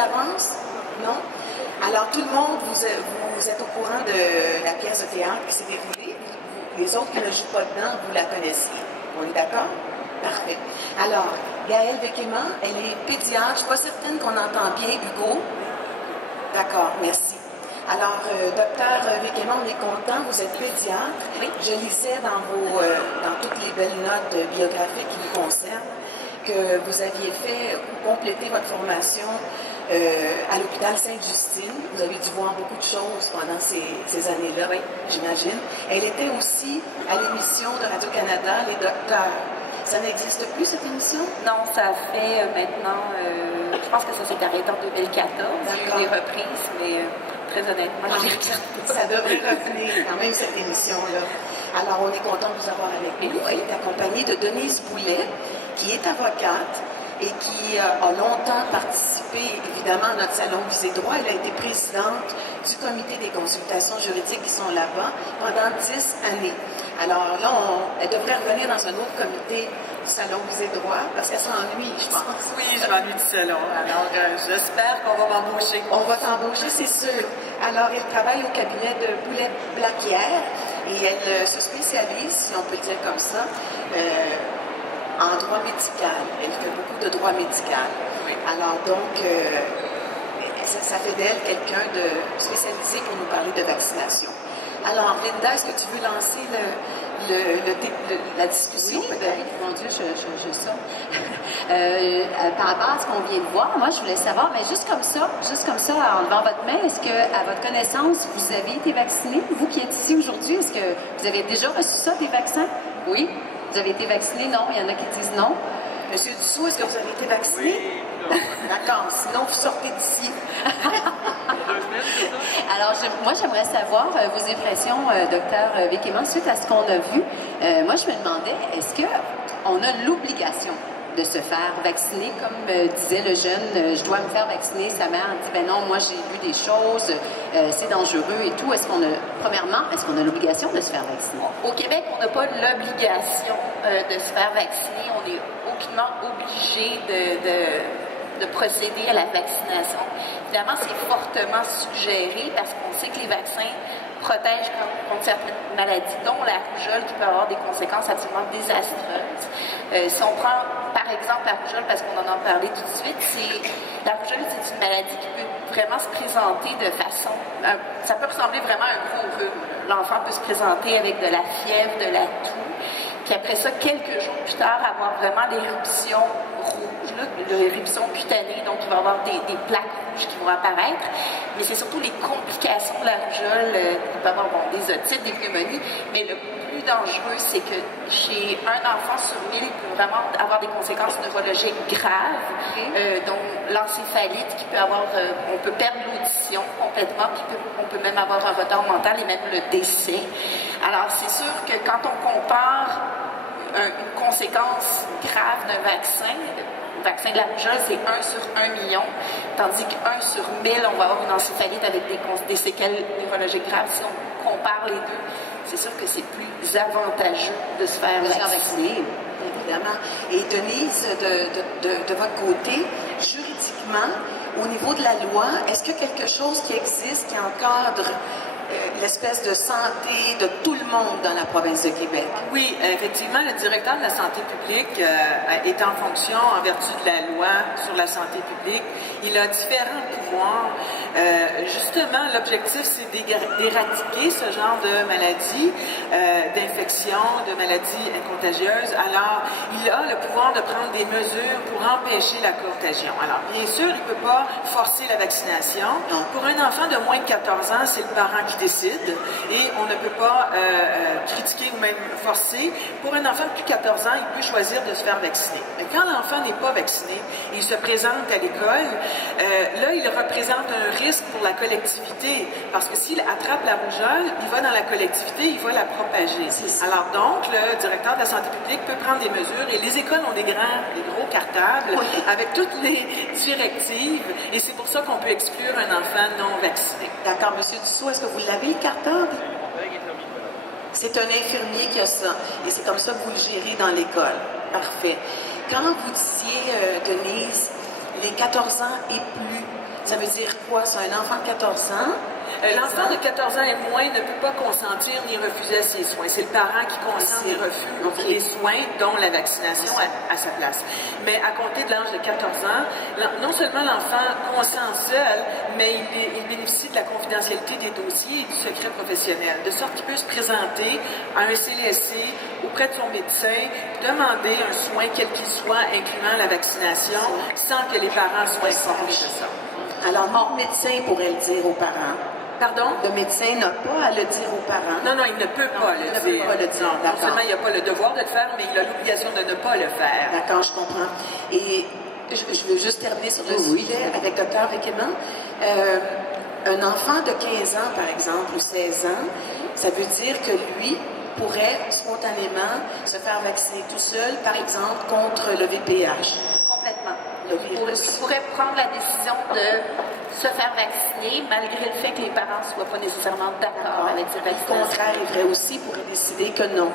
d'avance? Non? Alors, tout le monde, vous êtes au courant de la pièce de théâtre qui s'est déroulée. Les autres qui ne jouent pas dedans, vous la connaissiez. On est d'accord? Parfait. Alors, Gaëlle Vékéman, elle est pédiatre. Je ne suis pas certaine qu'on entend bien Hugo. D'accord, merci. Alors, docteur Vékéman, on est content, vous êtes pédiatre. Oui. Je lisais dans toutes les belles notes biographiques qui vous concernent que vous aviez fait compléter votre formation à l'hôpital Sainte-Justine. Vous avez dû voir beaucoup de choses pendant ces années-là, oui, j'imagine. Elle était aussi à l'émission de Radio-Canada, Les Docteurs. Ça n'existe plus, cette émission? Non, ça fait maintenant, je pense que ça s'est arrêté en 2014. Il y a eu des reprises, mais très honnêtement, je les regarde pas. Ça devrait revenir quand même, cette émission-là. Alors, on est content de vous avoir avec nous. Elle est accompagnée de Denise Boulet, qui est avocate et qui a longtemps participé, évidemment, à notre salon Visée Droit. Elle a été présidente du comité des consultations juridiques qui sont là-bas pendant 10 années. Alors là, elle devrait revenir dans un autre comité du salon Visée Droit parce qu'elle s'ennuie, je pense. Oui, je m'ennuie du salon. Alors, j'espère qu'on va m'embaucher. On va t'embaucher, c'est sûr. Alors, elle travaille au cabinet de Boulet-Blaquière et elle se spécialise, si on peut le dire comme ça, en droit médical. Elle fait beaucoup de droit médical. Oui. Alors donc, ça fait d'elle quelqu'un de spécialisé pour nous parler de vaccination. Alors, Linda, est-ce que tu veux lancer la discussion? Oui, mon Dieu, je sors. Par rapport à ce qu'on vient de voir, moi, je voulais savoir, mais juste comme ça, en levant votre main, est-ce que, à votre connaissance, vous avez été vacciné? Vous qui êtes ici aujourd'hui, est-ce que vous avez déjà reçu ça, des vaccins? Oui? Vous avez été vacciné? Non? Il y en a qui disent non. Monsieur Dussault, est-ce que vous avez été vacciné? Oui. D'accord, sinon vous sortez d'ici. Alors, moi, j'aimerais savoir vos impressions, docteur Vékéman, suite à ce qu'on a vu. Moi, je me demandais, est-ce qu'on a l'obligation de se faire vacciner? Comme disait le jeune, je dois me faire vacciner. Sa mère dit, ben non, moi, j'ai lu des choses, c'est dangereux et tout. Premièrement, est-ce qu'on a l'obligation de se faire vacciner? Au Québec, on n'a pas l'obligation de se faire vacciner. On est aucunement obligé de procéder à la vaccination. Évidemment, c'est fortement suggéré parce qu'on sait que les vaccins protègent contre certaines maladies, dont la rougeole, qui peut avoir des conséquences absolument désastreuses. Si on prend, par exemple, la rougeole, parce qu'on en a parlé tout de suite, la rougeole, c'est une maladie qui peut vraiment se présenter de façon... ça peut ressembler vraiment à un gros rhume. L'enfant peut se présenter avec de la fièvre, de la toux, puis après ça, quelques jours plus tard, avoir vraiment l'éruption rouge, l'éruption cutanée, donc il va y avoir des plaques rouges qui vont apparaître, mais c'est surtout les complications de la rougeole, il peut y avoir des otites, des pneumonies, mais le plus dangereux, c'est que chez un enfant sur 1000, il peut vraiment avoir des conséquences neurologiques graves, dont l'encéphalite, qui peut avoir, on peut perdre l'audition complètement, puis on peut même avoir un retard mental et même le décès. Alors, c'est sûr que quand on compare une conséquence grave d'un vaccin, le vaccin de la rougeole, c'est 1 sur 1 million, tandis que 1 sur 1000, on va avoir une encéphalite avec des séquelles neurologiques graves. Si on compare les deux, c'est sûr que c'est plus avantageux de se faire vacciner. Évidemment. Et Denise, de votre côté, juridiquement, au niveau de la loi, est-ce qu'il y a quelque chose qui existe, qui encadre l'espèce de santé de tout le monde dans la province de Québec? Oui, effectivement, le directeur de la santé publique est en fonction en vertu de la loi sur la santé publique. Il a différents pouvoirs. Justement, l'objectif, c'est d'éradiquer ce genre de maladies, d'infections, de maladies contagieuses. Alors, il a le pouvoir de prendre des mesures pour empêcher la contagion. Alors, bien sûr, il ne peut pas forcer la vaccination. Pour un enfant de moins de 14 ans, c'est le parent qui décide et on ne peut pas critiquer ou même forcer. Pour un enfant de plus de 14 ans, il peut choisir de se faire vacciner. Mais quand l'enfant n'est pas vacciné et il se présente à l'école, là, il représente un risque pour la collectivité parce que s'il attrape la rougeole, il va dans la collectivité, il va la propager. Alors donc, le directeur de la santé publique peut prendre des mesures et les écoles ont des gros cartables avec toutes les directives et c'est pour ça qu'on peut exclure un enfant non vacciné. D'accord. Monsieur Dussault, est-ce que vous l'avez, le cartable? C'est un infirmier qui a ça. Et c'est comme ça que vous le gérez dans l'école. Parfait. Quand vous disiez, Denise, les 14 ans et plus, ça veut dire quoi? C'est un enfant de 14 ans? L'enfant de 14 ans et moins ne peut pas consentir ni refuser ses soins. C'est le parent qui consent et refuse les soins, dont la vaccination à sa place. Mais à compter de l'âge de 14 ans, non seulement l'enfant consent seul, mais il bénéficie de la confidentialité des dossiers et du secret professionnel, de sorte qu'il peut se présenter à un CLSC auprès de son médecin, demander un soin quel qu'il soit, incluant la vaccination, sans que les parents soient informés de ça. Alors, mon médecin pourrait le dire aux parents. Pardon? Le médecin n'a pas à le dire aux parents. Non, il ne peut pas le dire. Non seulement il n'a pas le devoir de le faire, mais il a l'obligation de ne pas le faire. D'accord, je comprends. Et je veux juste terminer sur le sujet avec Dr. Wickeman. Un enfant de 15 ans, par exemple, ou 16 ans, ça veut dire que lui pourrait spontanément se faire vacciner tout seul, par exemple, contre le VPH. Complètement. Le Il virus. pourrait prendre la décision de se faire vacciner, malgré le fait que les parents ne soient pas nécessairement d'accord avec cette Le vaccination. contraire est vrai aussi, il pourrait décider que non.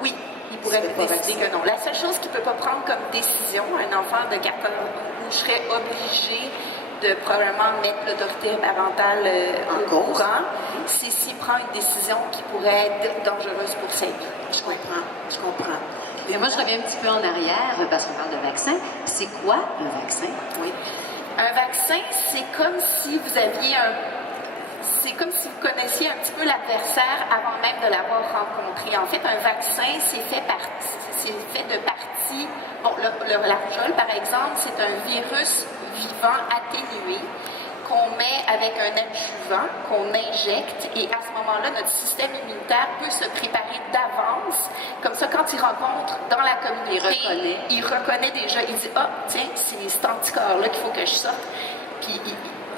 Oui, il pourrait serait pas décider que non. La seule chose qu'il ne peut pas prendre comme décision, un enfant de 14 ans, où je serais obligé de probablement mettre l'autorité parentale En au cause. courant, c'est s'il prend une décision qui pourrait être dangereuse pour sa vie. Je comprends. Mais moi, je reviens un petit peu en arrière parce qu'on parle de vaccin. C'est quoi un vaccin? Oui. Un vaccin, c'est comme si vous aviez c'est comme si vous connaissiez un petit peu l'adversaire avant même de l'avoir rencontré. En fait, un vaccin, c'est fait de parties. Bon, la rougeole, par exemple, c'est un virus vivant atténué qu'on met avec un adjuvant, qu'on injecte, et à ce moment-là, notre système immunitaire peut se préparer d'avance. Comme ça, quand il rencontre dans la communauté, il reconnaît déjà, il dit « Ah, tiens, c'est cet anticorps-là qu'il faut que je sorte. » Puis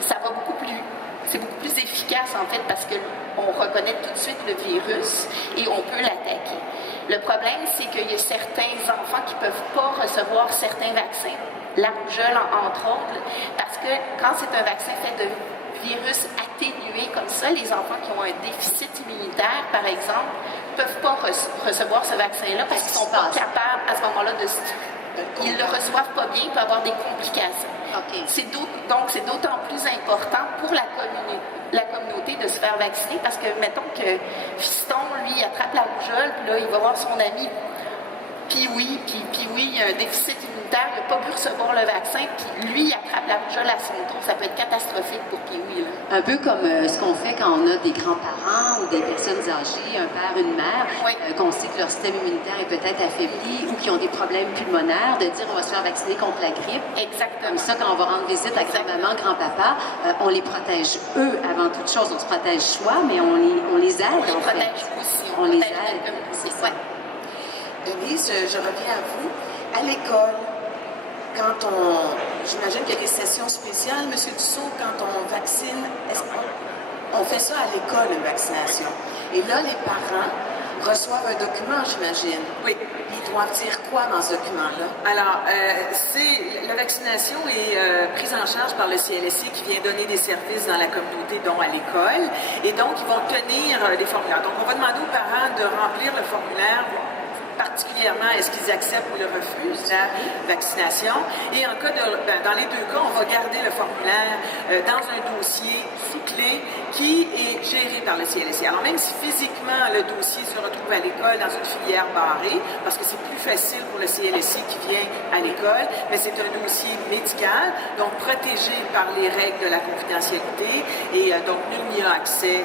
ça va c'est beaucoup plus efficace, en fait, parce qu'on reconnaît tout de suite le virus et on peut l'attaquer. Le problème, c'est qu'il y a certains enfants qui ne peuvent pas recevoir certains vaccins, la rougeole entre autres, parce que quand c'est un vaccin fait de virus atténué comme ça, les enfants qui ont un déficit immunitaire, par exemple, ne peuvent pas recevoir ce vaccin-là parce qu'ils ne sont pas capables à ce moment-là ils ne le reçoivent pas bien, il peut y avoir des complications. Okay. Donc, c'est d'autant plus important pour la communauté de se faire vacciner parce que, mettons que Fiston, lui, attrape la rougeole, puis là, il va voir son ami puis oui, il y a un déficit immunitaire, il n'a pas pu recevoir le vaccin, puis lui, il attrape la rougeole à son tour. Ça peut être catastrophique pour Pee-Wee. Un peu comme ce qu'on fait quand on a des grands-parents ou des personnes âgées, un père, une mère, qu'on sait que leur système immunitaire est peut-être affaibli ou qui ont des problèmes pulmonaires, de dire on va se faire vacciner contre la grippe. Exactement. Comme ça, quand on va rendre visite à grand-maman, grand-papa, on les protège eux avant toute chose. On se protège soi, mais on les aide. On les protège aussi. On les aide. C'est ça. Denise, je reviens à vous. À l'école, j'imagine qu'il y a des sessions spéciales, M. Dussault, quand on vaccine, on fait ça à l'école, une vaccination. Et là, les parents reçoivent un document, j'imagine. Oui. Ils doivent dire quoi dans ce document-là? Alors, la vaccination est prise en charge par le CLSC qui vient donner des services dans la communauté, dont à l'école. Et donc, ils vont tenir des formulaires. Donc, on va demander aux parents de remplir le formulaire, particulièrement est-ce qu'ils acceptent ou le refusent la vaccination. Et en cas dans les deux cas, on va garder le formulaire dans un dossier sous clé qui est géré par le CLSC. Alors même si physiquement le dossier se retrouve à l'école dans une filière barrée, parce que c'est plus facile pour le CLSC qui vient à l'école, mais c'est un dossier médical, donc protégé par les règles de la confidentialité, et donc nul n'y a accès.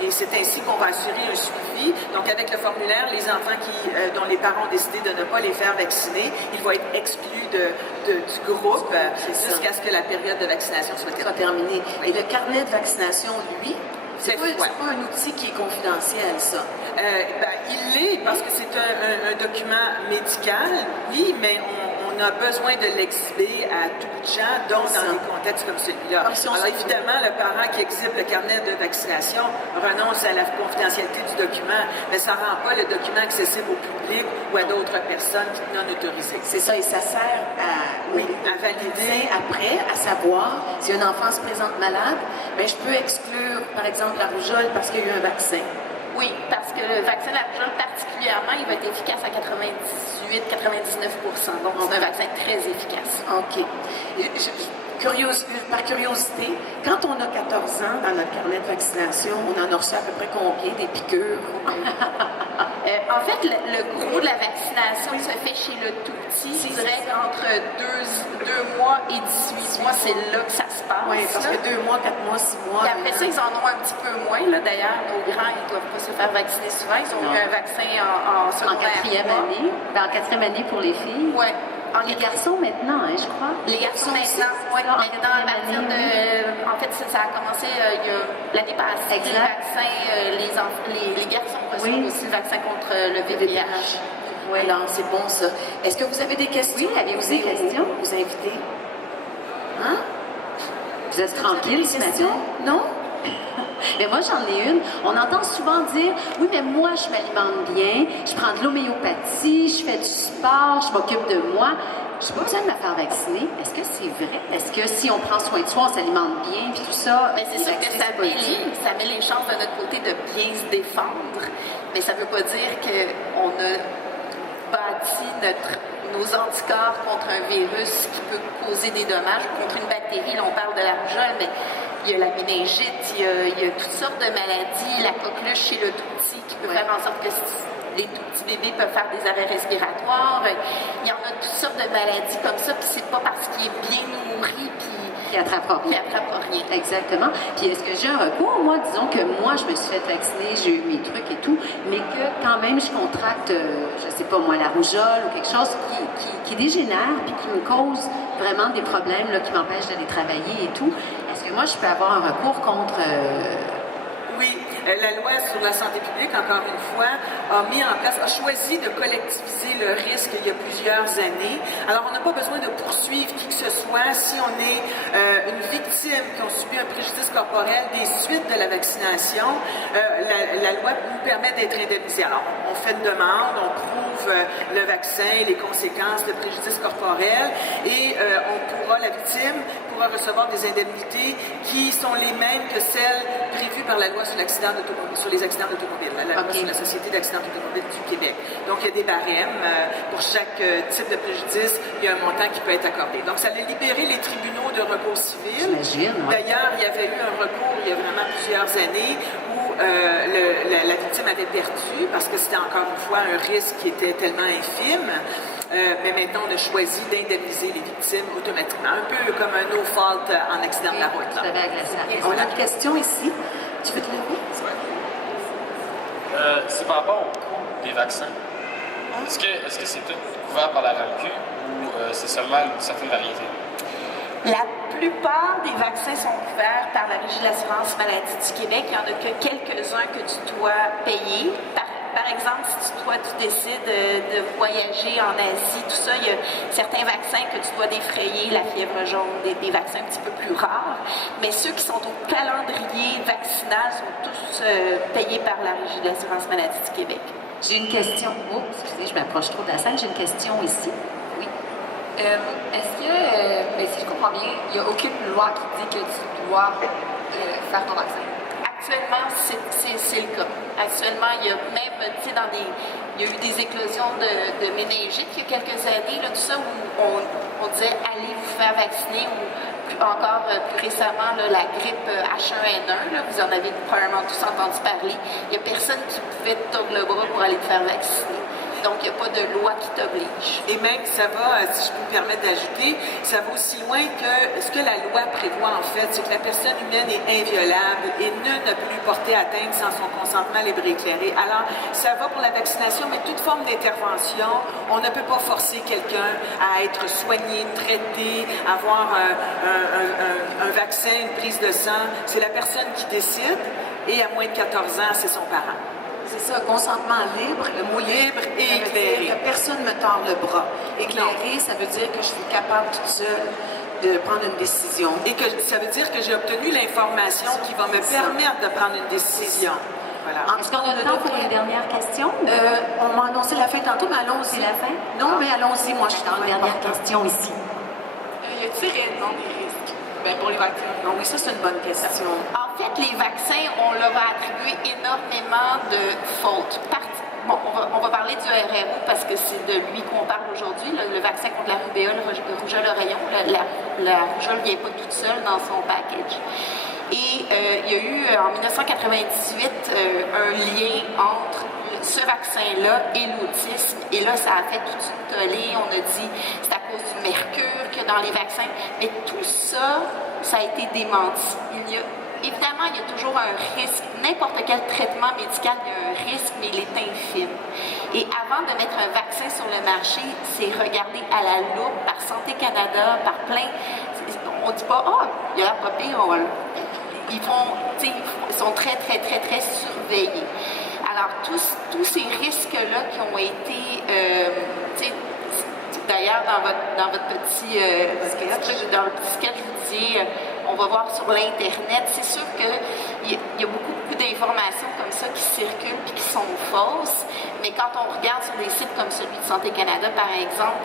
Et c'est ainsi qu'on va assurer un suivi. Donc avec le formulaire, les enfants dont les parents ont décidé de ne pas les faire vacciner, ils vont être exclus du groupe jusqu'à ce que la période de vaccination soit terminée. Oui. Et le carnet de vaccination, lui, c'est pas un outil qui est confidentiel, ça? Il l'est parce que c'est un document médical, oui, mais on a besoin de l'exhiber à tout de gens, donc dans des contextes comme celui-là. Alors évidemment, le parent qui exhibe le carnet de vaccination renonce à la confidentialité du document, mais ça ne rend pas le document accessible au public ou à d'autres personnes non autorisées. C'est ça, et ça sert à valider après, à savoir si un enfant se présente malade, bien, je peux exclure, par exemple, la rougeole parce qu'il y a eu un vaccin. Oui, parce que le vaccin de la rougeole particulièrement, il va être efficace à 98-99%. Donc, c'est un vaccin très efficace. OK. Par curiosité, quand on a 14 ans dans notre carnet de vaccination, on en a reçu à peu près combien des piqûres? En fait, le gros de la vaccination se fait chez le tout petit. Je dirais qu'entre 2 mois et 18 mois, c'est là que ça se passe. Oui, parce que 2 mois, 4 mois, 6 mois. Et après ça, ils en ont un petit peu moins. D'ailleurs, nos grands, ils ne doivent pas se faire vacciner souvent. Ils ont eu un vaccin en secondaire. En quatrième année pour les filles. Oui. Les garçons maintenant, je crois. Les garçons maintenant, oui. Maintenant, à partir de... En fait, ça a commencé l'année passée. Exact. Les vaccins, les garçons reçoivent aussi le vaccin contre le VIH. Oui. Alors, c'est bon, ça. Est-ce que vous avez des questions? Oui, avez-vous des questions? Vous invitez? Hein? Vous êtes tranquille ce matin? Non? Mais moi, j'en ai une. On entend souvent dire, oui, mais moi, je m'alimente bien, je prends de l'homéopathie, je fais du sport, je m'occupe de moi. Je n'ai pas besoin de me faire vacciner. Est-ce que c'est vrai? Est-ce que si on prend soin de soi, on s'alimente bien, puis tout ça? Mais c'est sûr que ça met les chances de notre côté de bien se défendre. Mais ça ne veut pas dire qu'on a bâti nos anticorps contre un virus qui peut causer des dommages, contre une bactérie. Là, on parle de la rougeole, mais il y a la méningite, il y a toutes sortes de maladies, la coqueluche chez le tout petit qui peut faire en sorte que les tout petits bébés peuvent faire des arrêts respiratoires. Il y en a toutes sortes de maladies comme ça, puis c'est pas parce qu'il est bien nourri qui attrape rien. Exactement. Puis est-ce que j'ai un recours? Moi, disons que moi, je me suis fait vacciner, j'ai eu mes trucs et tout, mais que quand même, je contracte, je sais pas moi, la rougeole ou quelque chose qui dégénère puis qui me cause vraiment des problèmes là, qui m'empêchent d'aller travailler et tout. Est-ce que moi, je peux avoir un recours contre... Oui, la loi sur la santé publique, encore une fois, a choisi de collectiviser le risque il y a plusieurs années. Alors, on n'a pas besoin de poursuivre qui que ce soit si on est une victime qui a subi un préjudice corporel des suites de la vaccination. La loi nous permet d'être indemnisé. Alors, on fait une demande, on prouve le vaccin, les conséquences, le préjudice corporel, et la victime pourra recevoir des indemnités qui sont les mêmes que celles prévues par la loi sur les accidents d'automobile, la loi sur la Société d'accidents d'automobile du Québec. Donc, il y a des barèmes. Pour chaque type de préjudice, il y a un montant qui peut être accordé. Donc, ça a libéré les tribunaux de recours civil. D'ailleurs, il y avait eu un recours il y a vraiment plusieurs années où la victime avait perdu parce que c'était encore une fois un risque qui était tellement infime. Mais maintenant, on a choisi d'indemniser les victimes automatiquement, un peu comme un no-fault en accident de la route. On a une question ici. Tu veux te lever? C'est par rapport au coût des vaccins. Est-ce que c'est tout couvert par la RAMQ ou c'est seulement une certaine variété? La plupart des vaccins sont couverts par la Régie de l'assurance maladie du Québec. Il n'y en a que quelques-uns que tu dois payer. Par exemple, si toi, tu décides de voyager en Asie, tout ça, il y a certains vaccins que tu dois défrayer, la fièvre jaune, des vaccins un petit peu plus rares. Mais ceux qui sont au calendrier vaccinal sont tous payés par la Régie de l'assurance maladie du Québec. J'ai une question. Oh, excusez, je m'approche trop de la salle. J'ai une question ici. Oui. Est-ce que, si je comprends bien, il n'y a aucune loi qui dit que tu dois faire ton vaccin? Actuellement, c'est le cas. Actuellement, il y a même, tu sais, il y a eu des éclosions de méningite il y a quelques années, là, tout ça, où on disait allez vous faire vacciner, ou encore plus récemment, là, la grippe H1N1, là, vous en avez probablement tous entendu parler. Il n'y a personne qui pouvait te tordre le bras pour aller te faire vacciner. Donc, il n'y a pas de loi qui t'oblige. Et même, ça va, si je peux me permettre d'ajouter, ça va aussi loin que ce que la loi prévoit, en fait, c'est que la personne humaine est inviolable et nul ne peut lui porter atteinte sans son consentement libre et éclairé. Alors, ça va pour la vaccination, mais toute forme d'intervention, on ne peut pas forcer quelqu'un à être soigné, traité, avoir un vaccin, une prise de sang. C'est la personne qui décide, et à moins de 14 ans, c'est son parent. C'est ça, consentement libre. Le mot libre et éclairé. Personne ne me tord le bras. Éclairé, ça veut dire que je suis capable toute seule de prendre une décision. Et que ça veut dire que j'ai obtenu l'information qui va me permettre de prendre une décision. Voilà. Est-ce qu'on a le temps pour une dernière question? On m'a annoncé la fin tantôt, mais allons-y. C'est la fin? Non, mais allons-y. Moi, je suis dans une dernière question ici. Y a-t-il réellement des risques Ben, pour les vaccins. Ah oui, ça, c'est une bonne question. En fait, les vaccins, on leur a attribué énormément de fautes. Bon, on va parler du RRO parce que c'est de lui qu'on parle aujourd'hui, le vaccin contre la rubéole, le rougeole oreillon. La rougeole ne vient pas toute seule dans son package. Et il y a eu en 1998 un lien entre ce vaccin-là et l'autisme. Et là, ça a fait toute une tollée. On a dit c'est à cause du mercure qu'il y a dans les vaccins. Mais tout ça, ça a été démenti. Évidemment, il y a toujours un risque. N'importe quel traitement médical, il y a un risque, mais il est infime. Et avant de mettre un vaccin sur le marché, c'est regardé à la loupe par Santé Canada, par plein. On ne dit pas, il y a la pas pire, ils sont très, très, très, très surveillés. Alors, tous ces risques-là qui ont été, d'ailleurs, dans votre petit sketch, vous disiez, on va voir sur l'Internet. C'est sûr qu'il y a beaucoup d'informations comme ça qui circulent et qui sont fausses, mais quand on regarde sur des sites comme celui de Santé Canada, par exemple,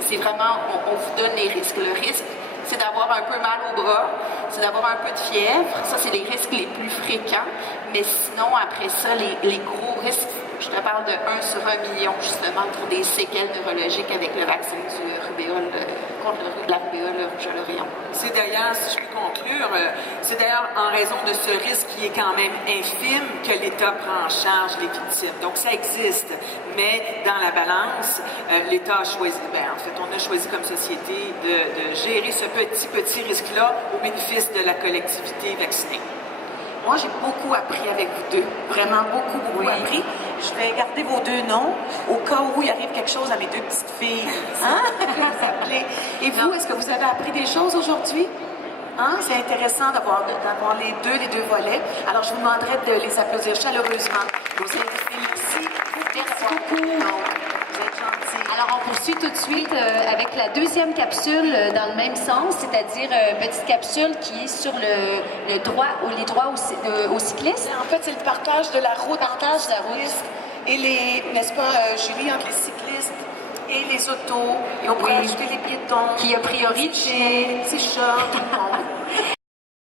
c'est vraiment, on vous donne les risques. Le risque, c'est d'avoir un peu mal au bras, c'est d'avoir un peu de fièvre. Ça, c'est les risques les plus fréquents. Mais sinon, après ça, les gros risques, je te parle de 1 sur 1 million, justement, pour des séquelles neurologiques avec le vaccin du rubéole, contre la rubéole rougeole oreillon. C'est d'ailleurs, si je puis conclure, c'est d'ailleurs en raison de ce risque qui est quand même infime que l'État prend en charge les victimes. Donc, ça existe. Mais dans la balance, l'État a choisi, en fait, on a choisi comme société de gérer ce petit risque-là au bénéfice de la collectivité vaccinée. Moi, j'ai beaucoup appris avec vous deux. Vraiment beaucoup appris. Je vais garder vos deux noms au cas où il arrive quelque chose à mes deux petites filles. Hein? Vous appelez. Et vous, est-ce que vous avez appris des choses aujourd'hui? Hein? C'est intéressant d'avoir les deux volets. Alors, je vous demanderai de les applaudir chaleureusement. Vos invités, merci. Merci beaucoup. Vous êtes gentils. Alors, on poursuit tout de suite avec la deuxième capsule dans le même sens, c'est-à-dire une petite capsule qui est sur les droits aux cyclistes. En fait, c'est le partage de la route. Partage de la route. Et n'est-ce pas, Julie, entre les cyclistes et les autos, et on pourrait ajouter les piétons. Qui a priorité. Les petits chats, tout le monde.